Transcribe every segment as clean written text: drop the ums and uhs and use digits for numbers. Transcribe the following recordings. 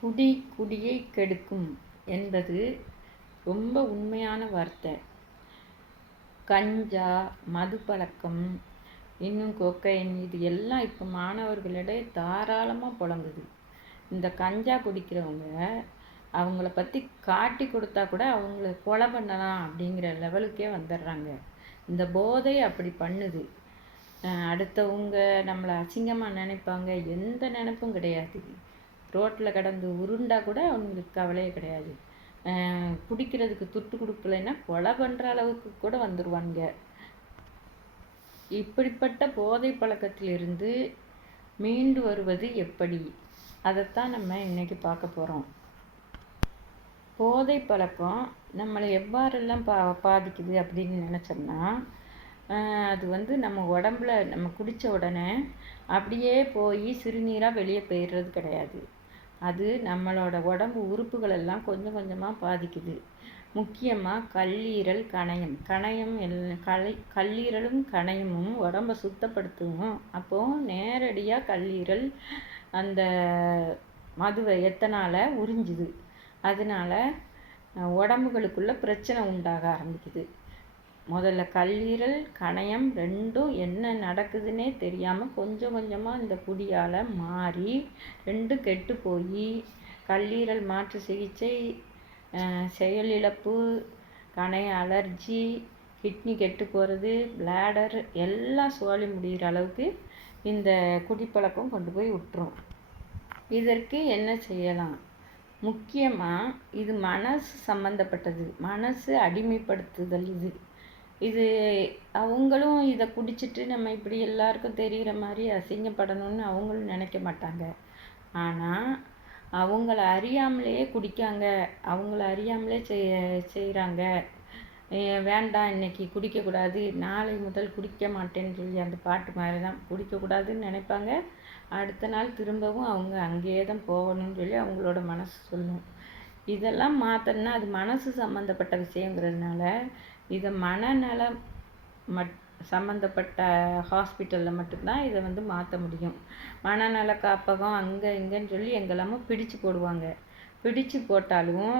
குடி குடியை கெடுக்கும் என்பது ரொம்ப உண்மையான வார்த்தை. கஞ்சா, மது பழக்கம், இன்னும் கொக்கைன் இது எல்லாம் இப்போ மாணவர்களிடையே தாராளமாக புழங்குது. இந்த கஞ்சா குடிக்கிறவங்க அவங்கள பற்றி காட்டி கொடுத்தா கூட அவங்கள கொலை பண்ணலாம் அப்படிங்கிற லெவலுக்கே வந்துடுறாங்க. இந்த போதை அப்படி பண்ணுது. அடுத்தவங்க நம்மளை அசிங்கமாக நினைப்பாங்க, எந்த நினைப்பும் கிடையாது. ரோட்டில் கடந்து உருண்டா கூட அவங்களுக்கு கவலையே கிடையாது. குடிக்கிறதுக்கு துட்டு கொடுக்கலைன்னா கொலை பண்ணுற அளவுக்கு கூட வந்துடுவாங்க. இப்படிப்பட்ட போதை பழக்கத்திலிருந்து மீண்டு வருவது எப்படி, அதைத்தான் நம்ம இன்னைக்கு பார்க்க போகிறோம். போதை பழக்கம் நம்மளை எவ்வாறெல்லாம் பாதிக்குது அப்படின்னு நினச்சோம்னா, அது நம்ம உடம்புல நம்ம குடித்த உடனே அப்படியே போய் சிறுநீராக வெளியே போயிடுறது கிடையாது. அது நம்மளோட உடம்பு உறுப்புகளெல்லாம் கொஞ்சம் கொஞ்சமாக பாதிக்குது. முக்கியமாக கல்லீரல், கணையம் கல்லீரலும் கணையமும் உடம்பை சுத்தப்படுத்தும். அப்போது நேரடியாக கல்லீரல் அந்த மதுவை எத்தனால் உறிஞ்சுது. அதனால உடம்புகளுக்குள்ள பிரச்சனை உண்டாக ஆரம்பிக்குது. முதல்ல கல்லீரல், கணையம் ரெண்டும் என்ன நடக்குதுன்னே தெரியாமல் கொஞ்சம் கொஞ்சமாக இந்த குடியால் மாறி ரெண்டும் கெட்டு போய் கல்லீரல் மாற்று சிகிச்சை, செயலிழப்பு, கணைய அலர்ஜி, கிட்னி கெட்டு போகிறது, பிளாடர் எல்லாம் சோழி முடிகிற அளவுக்கு இந்த குடிப்பழக்கம் கொண்டு போய் விட்டுரும். இதற்கு என்ன செய்யலாம்? முக்கியமாக இது மனசு சம்மந்தப்பட்டது. மனசு அடிமைப்படுத்துதல். இது அவங்களும் இதை குடிச்சிட்டு நம்ம இப்படி எல்லாருக்கும் தெரிகிற மாதிரி அசிங்கப்படணும்னு அவங்களும் நினைக்க மாட்டாங்க. ஆனால் அவங்கள அறியாமலேயே குடிக்காங்க, அவங்கள அறியாமலே செய்கிறாங்க. வேண்டாம், இன்னைக்கு குடிக்கக்கூடாது, நாளை முதல் குடிக்க மாட்டேன்னு சொல்லி அந்த பாட்டு மாதிரி தான் குடிக்கக்கூடாதுன்னு நினைப்பாங்க. அடுத்த நாள் திரும்பவும் அவங்க அங்கேயே தான் போகணும்னு சொல்லி அவங்களோட மனசு சொல்லும். இதெல்லாம் மாற்றணுன்னா அது மனசு சம்மந்தப்பட்ட விஷயங்கிறதுனால இதை மனநலம் சம்மந்தப்பட்ட ஹாஸ்பிட்டலில் மட்டும்தான் இதை மாற்ற முடியும். மனநல காப்பகம் அங்கே இங்கேன்னு சொல்லி எங்கெல்லாமோ பிடிச்சு போடுவாங்க. பிடிச்சு போட்டாலும்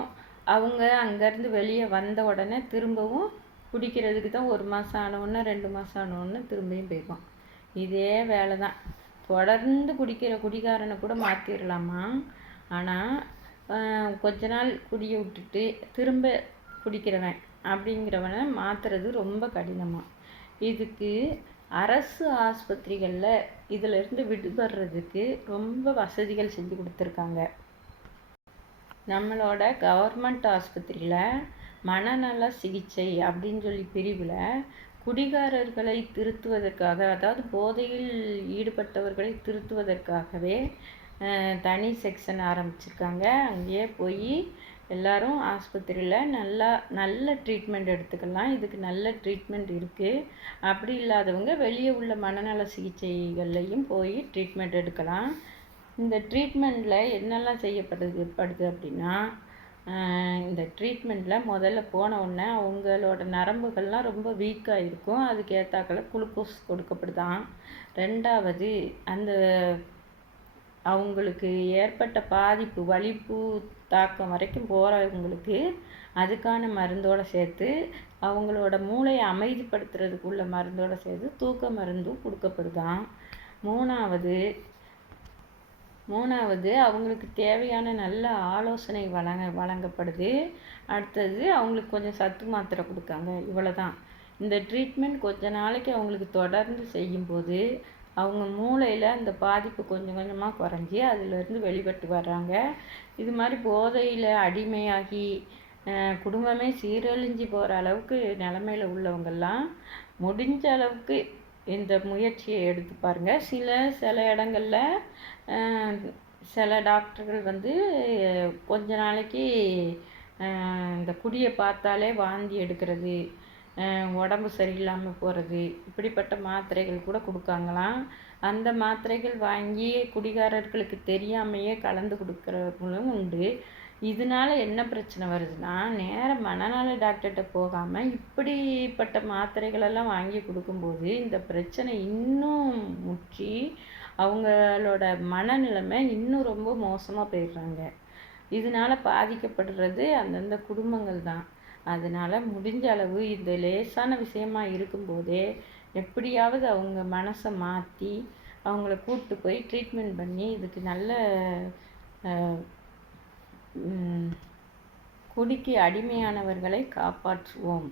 அவங்க அங்கேருந்து வெளியே வந்த உடனே திரும்பவும் குடிக்கிறதுக்கு தான் 1 மாதம் ஆனவுடனே 2 மாதம் ஆனவுடனே திரும்பியும் போயிடுவான். இதே வேலை தான். தொடர்ந்து குடிக்கிற குடிகாரனை கூட மாற்றிடலாமா, ஆனால் கொஞ்ச நாள் குடியை விட்டுட்டு திரும்ப குடிக்கிறவன் அப்படிங்கிறவனை மாற்றுறது ரொம்ப கடினமாக. இதுக்கு அரசு ஆஸ்பத்திரிகளில் இதிலிருந்து விடுபடுறதுக்கு ரொம்ப வசதிகள் செஞ்சு கொடுத்துருக்காங்க. நம்மளோட கவர்மெண்ட் ஆஸ்பத்திரியில் மனநல சிகிச்சை அப்படின்னு சொல்லி பிரிவில் குடிகாரர்களை திருத்துவதற்காக, அதாவது போதையில் ஈடுபட்டவர்களை திருத்துவதற்காகவே தனி செக்ஷன் ஆரம்பிச்சிருக்காங்க. அங்கேயே போய் எல்லாரும் ஆஸ்பத்திரியில் நல்ல ட்ரீட்மெண்ட் எடுத்துக்கலாம். இதுக்கு நல்ல ட்ரீட்மெண்ட் இருக்குது. அப்படி இல்லாதவங்க வெளியே உள்ள மனநல சிகிச்சைகள்லையும் போய் ட்ரீட்மெண்ட் எடுக்கலாம். இந்த ட்ரீட்மெண்ட்டில் என்னெல்லாம் செய்யப்படுது அப்படின்னா, இந்த ட்ரீட்மெண்ட்டில் முதல்ல போன உடனே அவங்களோட நரம்புகள்லாம் ரொம்ப வீக்காக இருக்கும். அதுக்கு ஏற்றாக்கல குளுக்கோஸ் கொடுக்கப்படுதான். ரெண்டாவது, அந்த அவங்களுக்கு ஏற்பட்ட பாதிப்பு, வலிப்பு, தாக்கம் வரைக்கும் போகிறவங்களுக்கு அதுக்கான மருந்தோடு சேர்த்து அவங்களோட மூளையை அமைதிப்படுத்துறதுக்குள்ள மருந்தோடு சேர்த்து தூக்க மருந்தும் கொடுக்கப்படுதான். மூணாவது அவங்களுக்கு தேவையான நல்ல ஆலோசனை வழங்கப்படுது. அடுத்தது அவங்களுக்கு கொஞ்சம் சத்து மாத்திரை கொடுக்காங்க. இவ்வளோதான். இந்த ட்ரீட்மெண்ட் கொஞ்ச நாளைக்கு அவங்களுக்கு தொடர்ந்து செய்யும்போது அவங்க மூளையில் அந்த பாதிப்பு கொஞ்சம் கொஞ்சமாக குறைஞ்சி அதிலிருந்து வெளிப்பட்டு வர்றாங்க. இது மாதிரி போதையில் அடிமையாகி குடும்பமே சீரழிஞ்சு போகிற அளவுக்கு நிலமையில் உள்ளவங்கெல்லாம் முடிஞ்ச அளவுக்கு இந்த முயற்சியை எடுத்து பாருங்கள். சில இடங்களில் சில டாக்டர்கள் கொஞ்ச நாளைக்கு இந்த குடியை பார்த்தாலே வாந்தி எடுக்கிறது, உடம்பு சரியில்லாமல் போகிறது, இப்படிப்பட்ட மாத்திரைகள் கூட கொடுக்காங்களாம். அந்த மாத்திரைகள் வாங்கி குடிகாரர்களுக்கு தெரியாமையே கலந்து கொடுக்குறவங்களும் உண்டு. இதனால என்ன பிரச்சனை வருதுன்னா, நேராக மனநல டாக்டர்கிட்ட போகாமல் இப்படிப்பட்ட மாத்திரைகளெல்லாம் வாங்கி கொடுக்கும்போது இந்த பிரச்சனை இன்னும் முற்றி அவங்களோட மனநிலைமை இன்னும் ரொம்ப மோசமாக போயிடுறாங்க. இதனால பாதிக்கப்படுறது அந்தந்த குடும்பங்கள் தான். அதனால முடிஞ்ச அளவு இந்த லேசான விஷயமா இருக்கும்போதே எப்படியாவது அவங்க மனசை மாற்றி அவங்கள கூப்பிட்டு போய் ட்ரீட்மெண்ட் பண்ணி இதுக்கு நல்ல குடிக்கு அடிமையானவர்களை காப்பாற்றுவோம்.